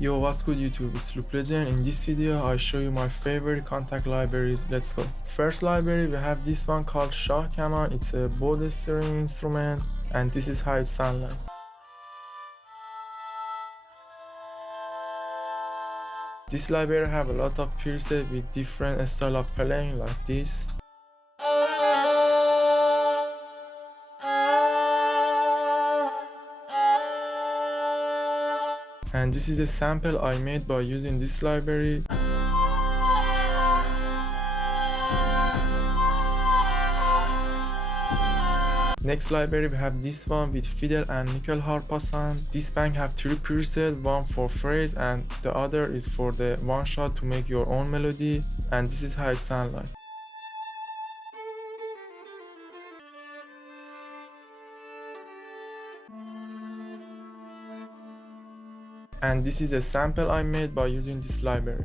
Yo, what's good YouTube? It's Legend. In this video, I show you my favorite Kontakt libraries. Let's go. First library, we have this one called Shah Kaman. It's a bowed string instrument, and this is how it sounds like. This library have a lot of presets with different style of playing like this. And this is a sample I made by using this library. Next library we have this one with Fiddle and Nyckelharpa sound. This bank have 3 presets, one for phrase and the other is for the one shot to make your own melody, and this is how it sounds like. And this is a sample I made by using this library.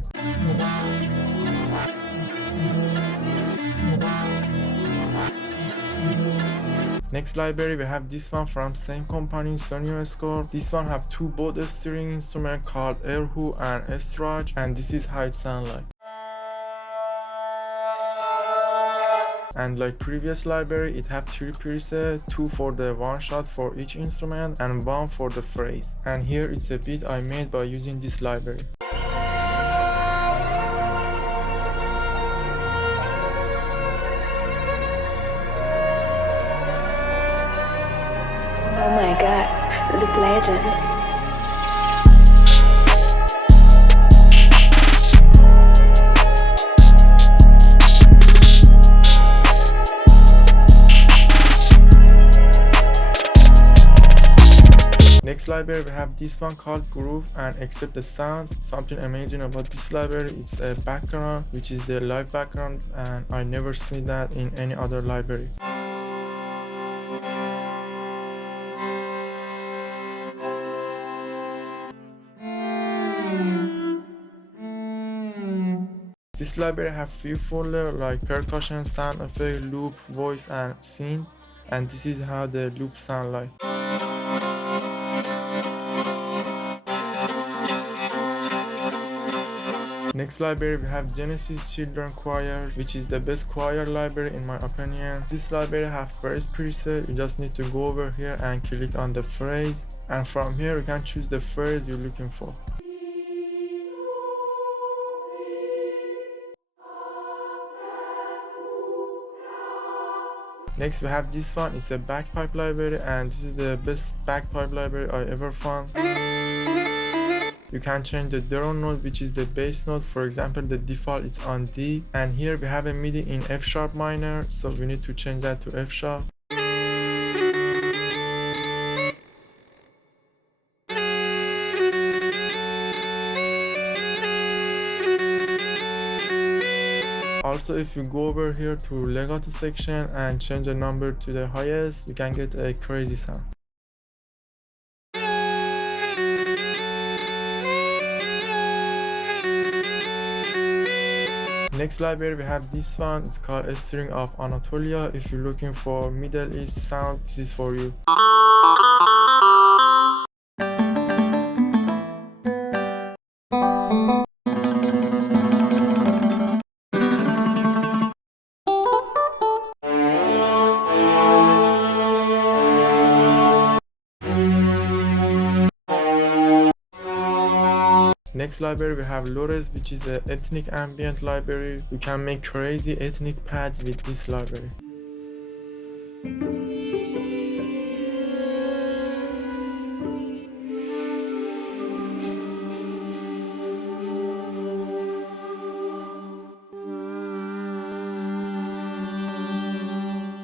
Next library we have this one from same company, Sonuscore. This one have 2 bowed string instruments called Erhu and Estraj, and this is how it sounds like. And like previous library, it have 3 presets, 2 for the one shot for each instrument and 1 for the phrase. And here it's a beat I made by using this library. Oh my god, the legend. Next library we have this one called Groth, and except the sounds, something amazing about this library, it's a background which is the live background, and I never see that in any other library. This library have few folders like percussion, sound effect, loop, voice and synth, and this is how the loop sound like. Next library we have Genesis Children Choir, which is the best choir library in my opinion. This library have first preset, you just need to go over here and click on the phrase, and from here you can choose the phrase you're looking for. Next we have this one, it's a bagpipe library, and this is the best bagpipe library I ever found. You can change the drone note, which is the bass note. For example, the default it's on D, and here we have a MIDI in F sharp minor, so we need to change that to F sharp. Also, if you go over here to legato section and change the number to the highest, you can get a crazy sound. Next library we have this one, it's called A String of Anatolia. If you're looking for Middle East sound, this is for you. Next library we have Laurie, which is an ethnic ambient library. You can make crazy ethnic pads with this library.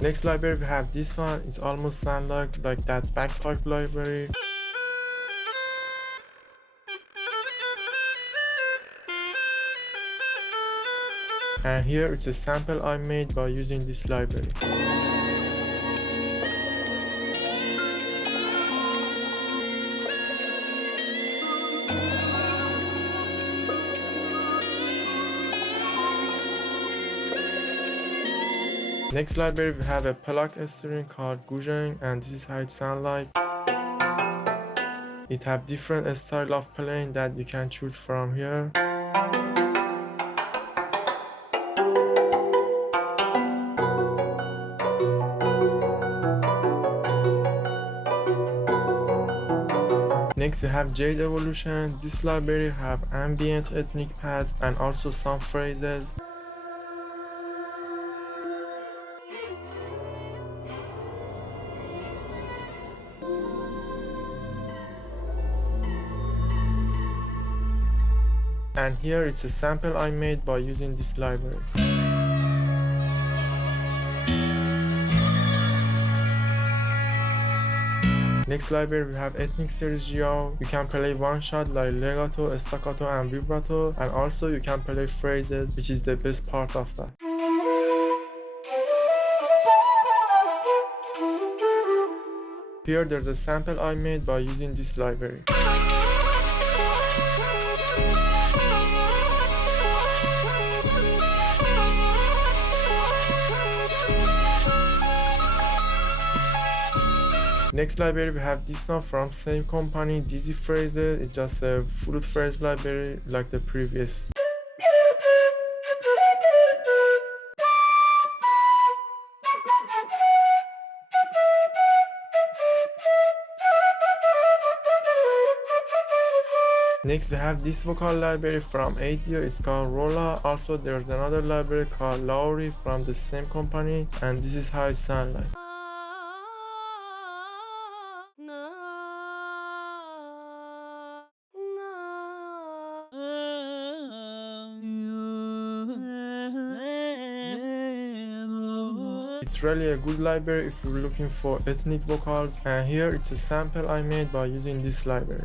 Next library we have this one, it's almost sound like that bagpipe library. And here it's a sample I made by using this library. Next library we have a plug string called Guzheng, and this is how it sounds like. It have different style of playing that you can choose from here. Next we have Jade Evolutions. This library have ambient ethnic pads and also some phrases. And here it's a sample I made by using this library. Next library we have ethnic series Xiao. You can play one shot like legato, staccato and vibrato, and also you can play phrases, which is the best part of that. Here there's a sample I made by using this library. Next library we have this one from same company, Dizi phrases. It's just a flute phrase library like the previous. Next we have this vocal library from Ethno, it's called Rolla. Also there's another library called Laurie from the same company, and this is how it sounds like. It's really a good library if you're looking for ethnic vocals, and here it's a sample I made by using this library.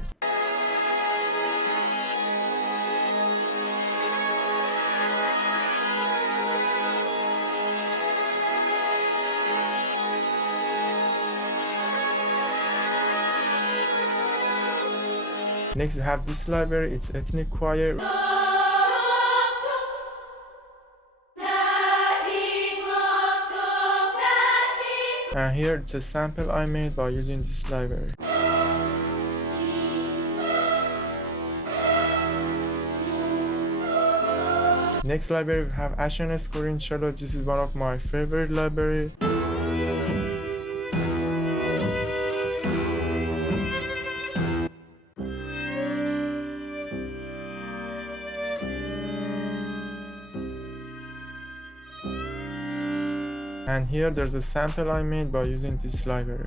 Next we have this library, it's ethnic choir. And here it's a sample I made by using this library. Next library we have Ashen scoring cello. This is one of my favorite library. And here there's a sample I made by using this library.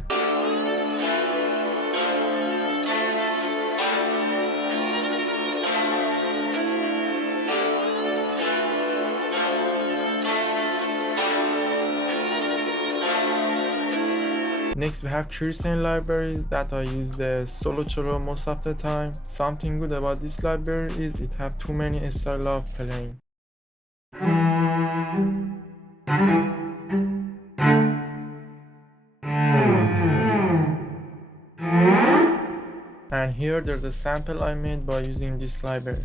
Next we have Guzheng libraries that I use the solo cello most of the time. Something good about this library is it have too many styles of playing. And here there's a sample I made by using this library.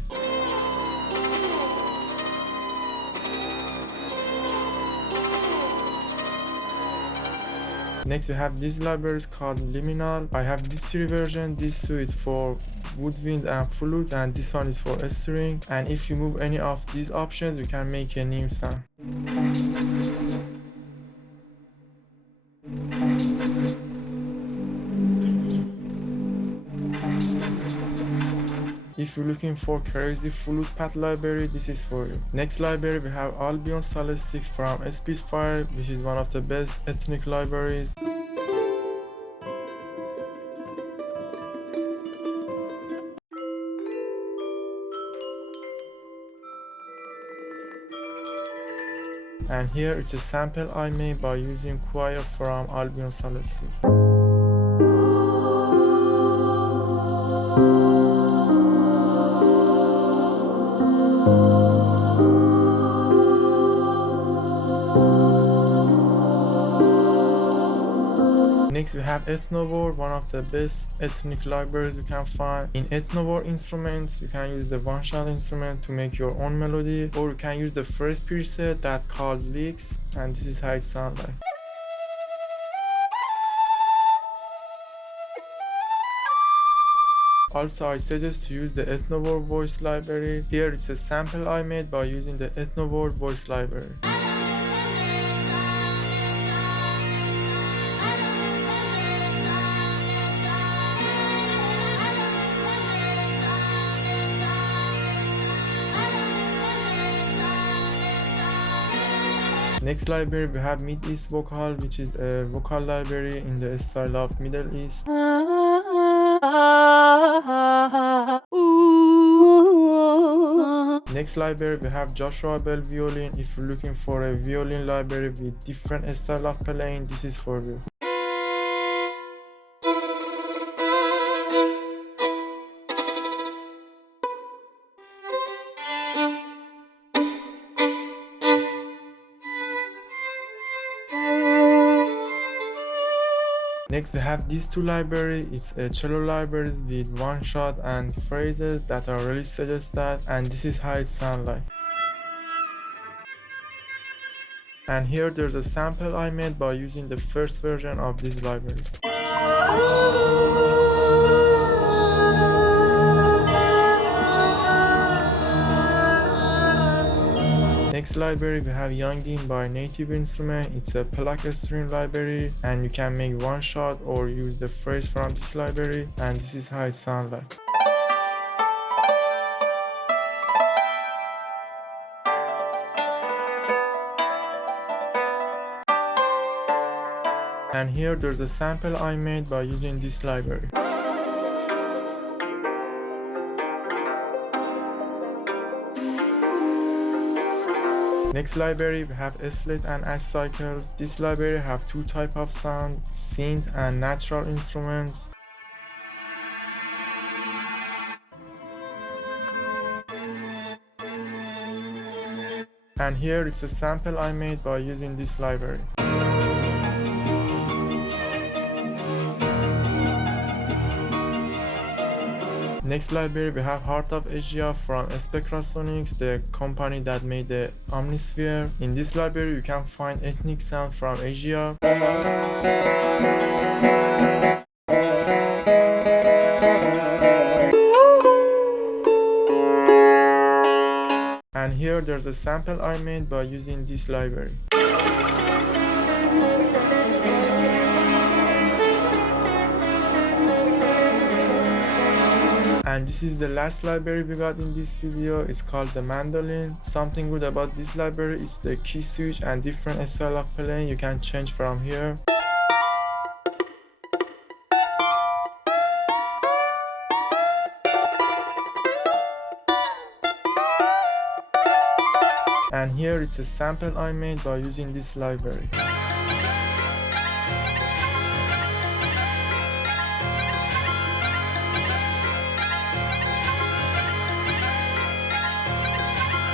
Next we have these libraries called Liminal. I have these three versions. This two is for woodwind and flute, and this one is for a string. And if you move any of these options, you can make a new sound. If you're looking for crazy flute pad library, this is for you. Next library we have Albion Solstic from Spitfire, which is one of the best ethnic libraries. And here it's a sample I made by using choir from Albion Solstic. Next we have Ethno World, one of the best ethnic libraries you can find. In Ethno World instruments, you can use the one-shot instrument to make your own melody, or you can use the first preset that's called licks, and this is how it sounds like. Also, I suggest to use the Ethno World voice library. Here it's a sample I made by using the Ethno World voice library. Next library we have MidEast Vocal, which is a vocal library in the style of Middle East. Next library we have Joshua Bell Violin. If you're looking for a violin library with different style of playing, this is for you. Next we have these two libraries. It's a cello libraries with one shot and phrases that are really suggested, and this is how it sounds like. And here there's a sample I made by using the first version of these libraries. Next library we have Youngin by Native Instrument. It's a pluck string library and you can make one shot or use the phrase from this library, and this is how it sounds like. And here there's a sample I made by using this library. Next library we have Slate and Ash Cycles. This library have two types of sound, synth and natural instruments. And here it's a sample I made by using this library. Next library we have Heart of Asia from Spectrasonics, the company that made the Omnisphere. In this library you can find ethnic sound from Asia. And here there's a sample I made by using this library. And this is the last library we got in this video. It's called the Mandolin. Something good about this library is the key switch and different style of playing you can change from here. And here it's a sample I made by using this library.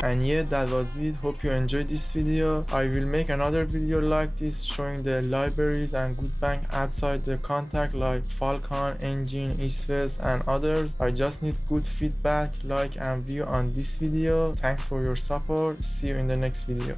And yeah, that was it. Hope you enjoyed this video. I will make another video like this showing the libraries and good bank outside the Kontakt like Falcon, Engine, Eastfest and others. I just need good feedback, like and view on this video. Thanks for your support. See you in the next video.